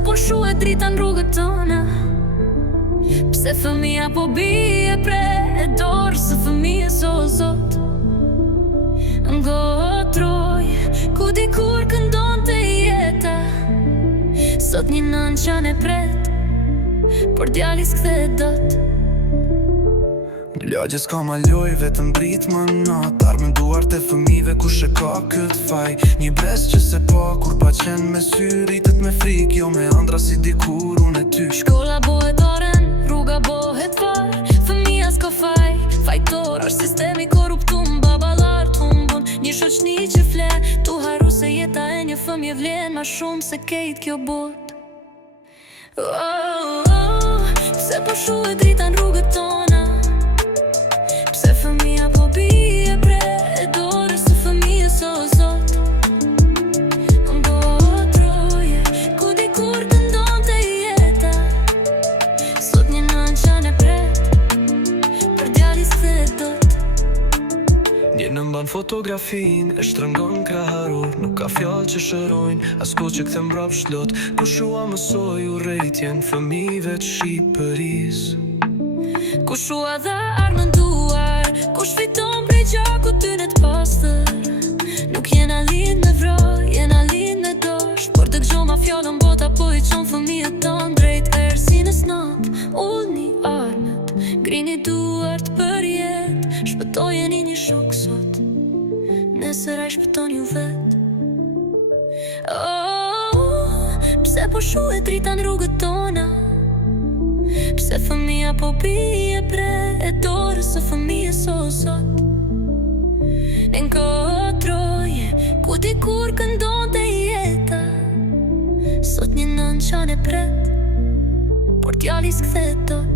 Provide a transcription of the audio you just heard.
Pse po shuhet drita n'rrugët tona? Pse fëmija po bie pre e dorë së fëmijës o Zot? Ngotroj, ku dikur këndonte jeta, sot një nën qan e pret, por djali s'kthehet dot. Lagje s'ka ma loj, vetëm brit më nat. Arme duart e fëmive kush e ka kët faj. Një brez që se pa kur pa qen me sy. Rritet me frik, jo me andra si dikur unë e ty. Shkolla bohet oren, rruga bohet par. Fëmija s'ka faj, fajtor është sistemi korruptum. Babalar t'humbun, një shoqni që fle. Tu haru se jeta e një fëmje vlen ma shumë se kejt kjo bot. Pse po shuhet drita n'rrugët tona? Pse fëmija po bie pre e dorës së fëmijës o Zot? Ngotroje, ku dikur këndonte jeta, sot një nën qan e pret, për djali s'kthehet dot. Një nëmban fotografin e shtrëngon kraharor. Nuk ka fjallë që shërojnë, as ko që kthem mbrap shlot. Kushua mësoj u rejtjen fëmive të Shqipëris. Kushua dha armën duar, kush fiton prej gjakut tyne t'pastër. Nuk jena lind me vroj, jena lind me dosh, por dëgjo ma fjallën bota po i qon fëmijët ton drejt erë si në snap. Ullni armët, grini duart për jet, shpëtojeni një shok sot, nesër ai shpëton ju vet. Pse po shuhet drita n'rrugët tona? Pse fëmija po bie pre e dorës së fëmijës o Zot? Ngotroje, ku dikur këndonte jeta, sot një nën qan e pret, por djali s'kthehet dot.